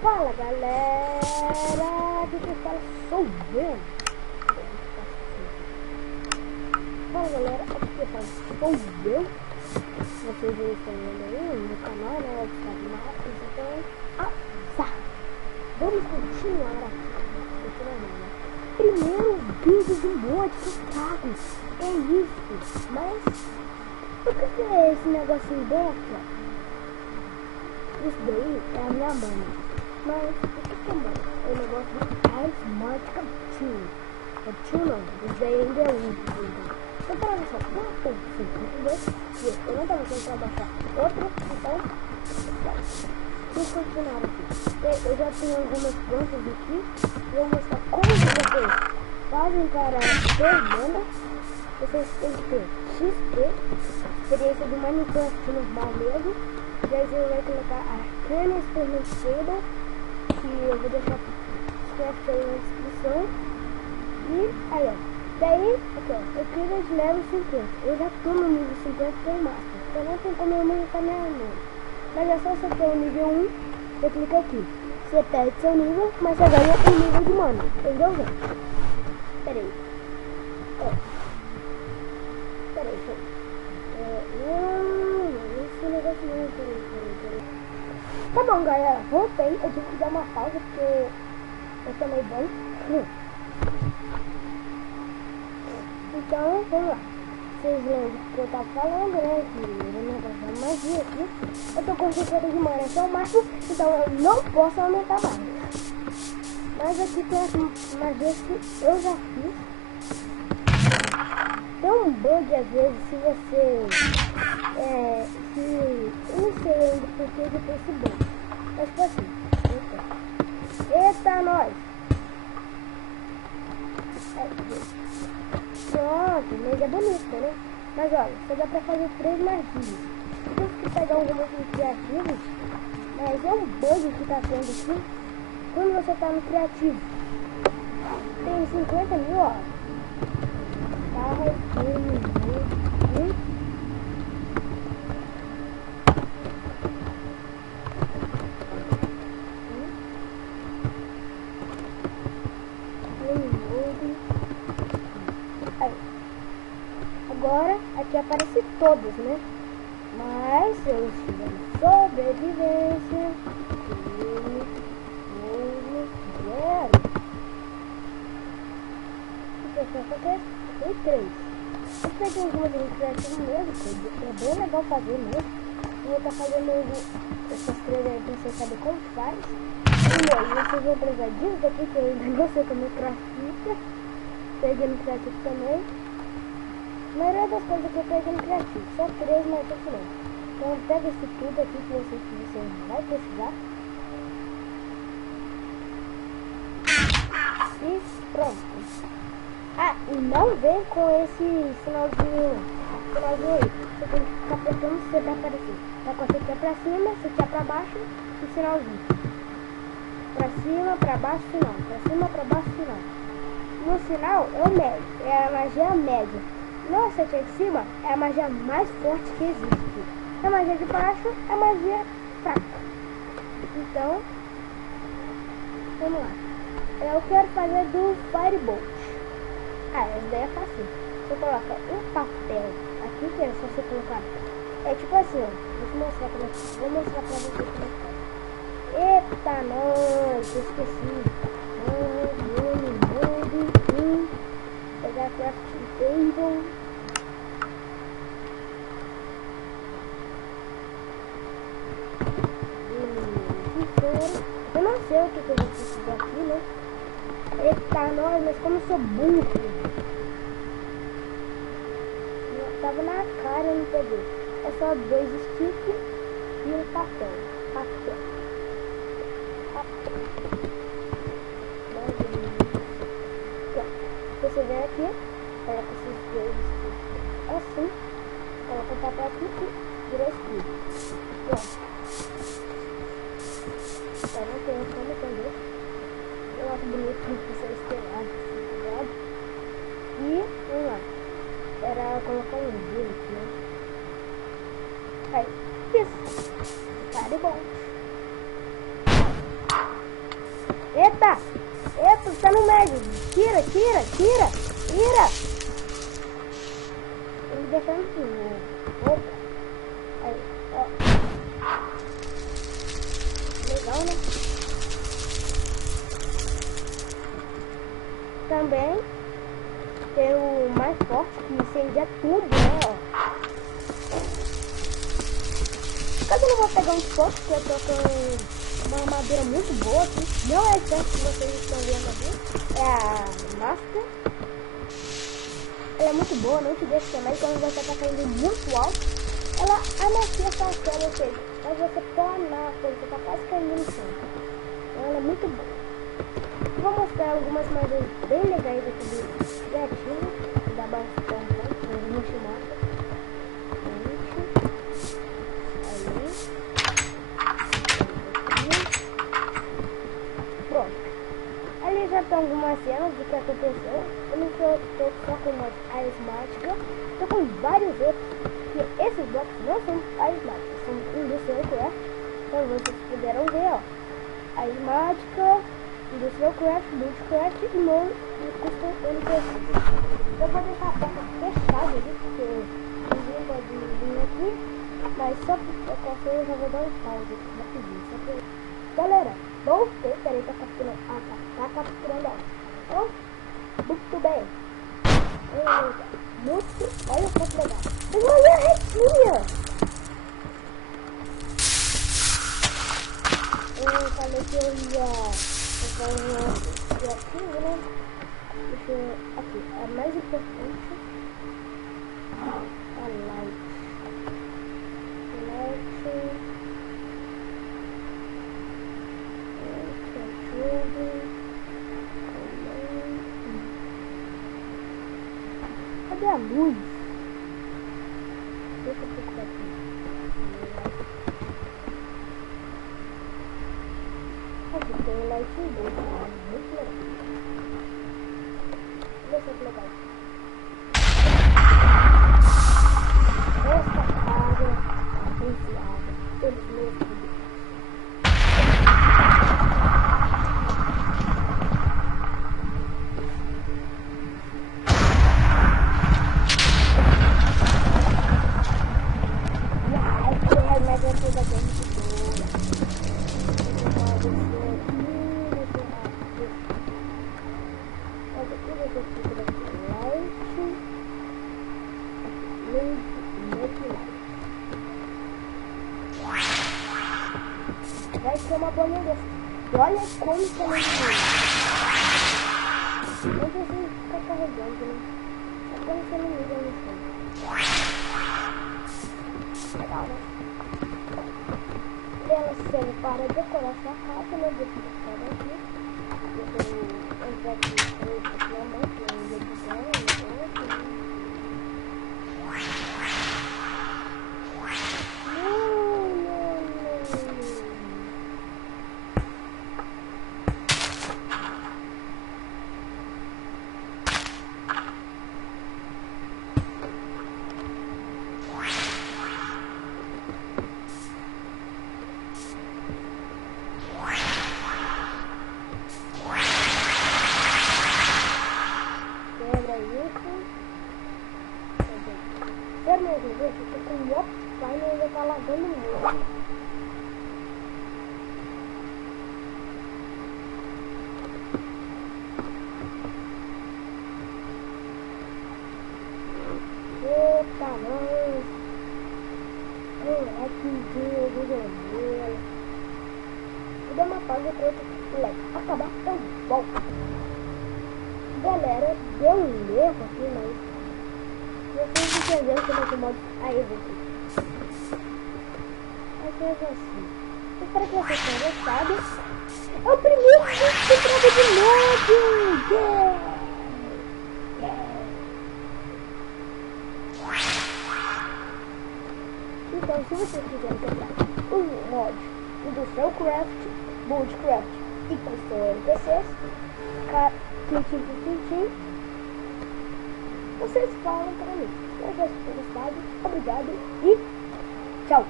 Fala galera, aqui quem fala sou eu. Fala galera, aqui quem fala sou eu. Vocês já estão vendo aí no canal, né? Então, vamos continuar aqui. Primeiro vídeo de mod que eu trago. É isso. Mas o que é esse negocinho dentro? Isso daí é a minha mãe. Mas o que é mãe? É o negócio do Smart Capture. Capture não, isso daí ainda é um. Eu tava só uma ponta, entendeu? Eu não tava tentando baixar outra, então vamos continuar aqui. Eu já tenho algumas plantas aqui. Eu vou mostrar como vocês fazem para ter mana. Vocês têm que ter XP, experiência do Minecraft normal mesmo. Daí você vai colocar Arcane Experiment, que eu vou deixar craft aí na descrição. E aí ó. Daí, aqui ó, eu queria de level 50. Eu já tô no nível 50 que é o máximo. Então não tem como eu aumentar minha mão. Mas é só você ter o nível 1, você clica aqui. Você perde seu nível, mas você ganha um nível de mana. Entendeu, gente? Pera aí. Pera aí, esse negócio não, peraí. Tá bom, galera, voltei. Eu tive que dar uma pausa porque eu tomei banho. Então, vamos lá. Vocês lembram que eu tava falando, né? Que o negócio da magia aqui. Eu tô com 50 de mana, esse é o máximo. Então eu não posso aumentar mais. Mas aqui tem as magias que eu já fiz. Tem um bug às vezes se você... eu não sei ainda porque eu tenho esse bug. Mas tipo assim. Eita, nós! Pronto, mas é bonito, né? Mas olha, só dá pra fazer 3 magias. Eu tive que pegar alguns criativos, mas é um bug que tá tendo aqui. Quando você tá no criativo, tem 50 mil, ó. Agora aqui aparece todos, né? Mas se eu estiver em sobrevivência, 0. O que acontece? Tem 3. Eu peguei algumas criativas mesmo, que é bem legal fazer mesmo. Eu vou estar fazendo essas 3 aí pra você saber como faz. E aí vocês vão precisar disso daqui, que eu ainda não sei como craft. Peguei no criativo também. A maioria das coisas que eu peguei no criativo, só 3, mas tô falando. Então pega esse tudo aqui que você vai precisar. E pronto. E não vem com esse sinalzinho aí. Você tem que ficar apertando se vai aparecer. Tá com esse aqui é pra cima, esse aqui é pra baixo e sinalzinho. Pra cima, pra baixo, sinal. Pra cima, pra baixo, sinal. No sinal é o médio, é a magia média. Nossa, aqui de cima é a magia mais forte que existe. A magia de baixo é a magia fraca. Então, vamos lá. Eu quero fazer do Firebolt. Essa daí é fácil. Você coloca um papel aqui, que é só você colocar. É tipo assim, ó. Vou mostrar pra vocês como é que faz. Eita, nós, eu esqueci. Pegar a craft table. Eu não sei o que eu vou precisar aqui, né? Eita, nós, mas como eu sou burro. Tava na cara, eu não peguei. É só 2 sticks e um papel. Você vem aqui, coloca esses 2 sticks assim, coloca o papel aqui e vira escrito. Pronto. Tá, não tem como entender. Eu acho bonito que você esperar assim, ligado? E vamos lá. Era colocar um vídeo aqui, né? Aí, isso. Tá de bom. Eita! Eita, tá no médio. Tira, tira, tira, tira. Ele deixando assim. Opa. Aí, ó. Legal, né? Também tem o mais forte que incendia tudo, né? Ó. Caso eu não vou pegar um foco, porque eu tô com uma armadura muito boa aqui. Não é essa que vocês estão vendo aqui. É a Master. Ela é muito boa, não te deixa também. Quando você tá caindo muito alto, ela amacia sua cena, ou seja, mas você planar quando você tá quase caindo no chão. Então ela é muito boa. Vou mostrar algumas coisas bem legais aqui do gatinho, da bastante, muito massa. Pronto. Ali já tem algumas cenas do que aconteceu. Eu não estou só com uma arismática, estou com vários outros. Que esses blocos não são arismáticos, são Industrial Craft. Então vocês puderam ver, ó. Arismática, Industrial Craft, Multicraft e Mode Custom NPC. Eu vou deixar a porta fechada ali, porque ninguém pode vir aqui. Mas só por precaução eu já vou dar um pause aqui rapidinho. Só pra... Galera, voltei, peraí, tá capturando. Ah, tá capturando ela. Então, muito bem. Muito, olha só que legal. Mas olha a retinha. Eu falei que eu ia fazer um ativo, né? Deixa eu... Aqui, a mais importante. A light. Cadê a luz? Deixa eu procurar aqui. Aqui tem um light dois, muito legal. Olha só que legal. Essa casa abençoada pelos meus filhos. Vai ser uma bolinha dessa. Olha como que ela é linda. Não precisa ficar carregando, né? É como você não liga no chão. Legal, né? Ela serve para decorar sua casa, né? Deixa eu deixar aqui. Deixa eu entrar aqui na mão, que é um edição, mesmo, gente, eu tô com o maior pai e ainda tá lagando muito. Eita, não. É que dia do vermelho. Vou dar uma pausa pra eu acabar, eu volto. Galera, deu um erro aqui, mas... vocês entenderam como é que o modo... Aí, você. Aqui é assim. Espero que vocês tenham gostado. É o primeiro vídeo que trava de novo! Yeah! Então, se vocês quiserem comprar o mod Industrial Craft, Multicraft e Custom NPCs, tintim, vocês falam para mim. Eu já estou gostado, obrigado e tchau!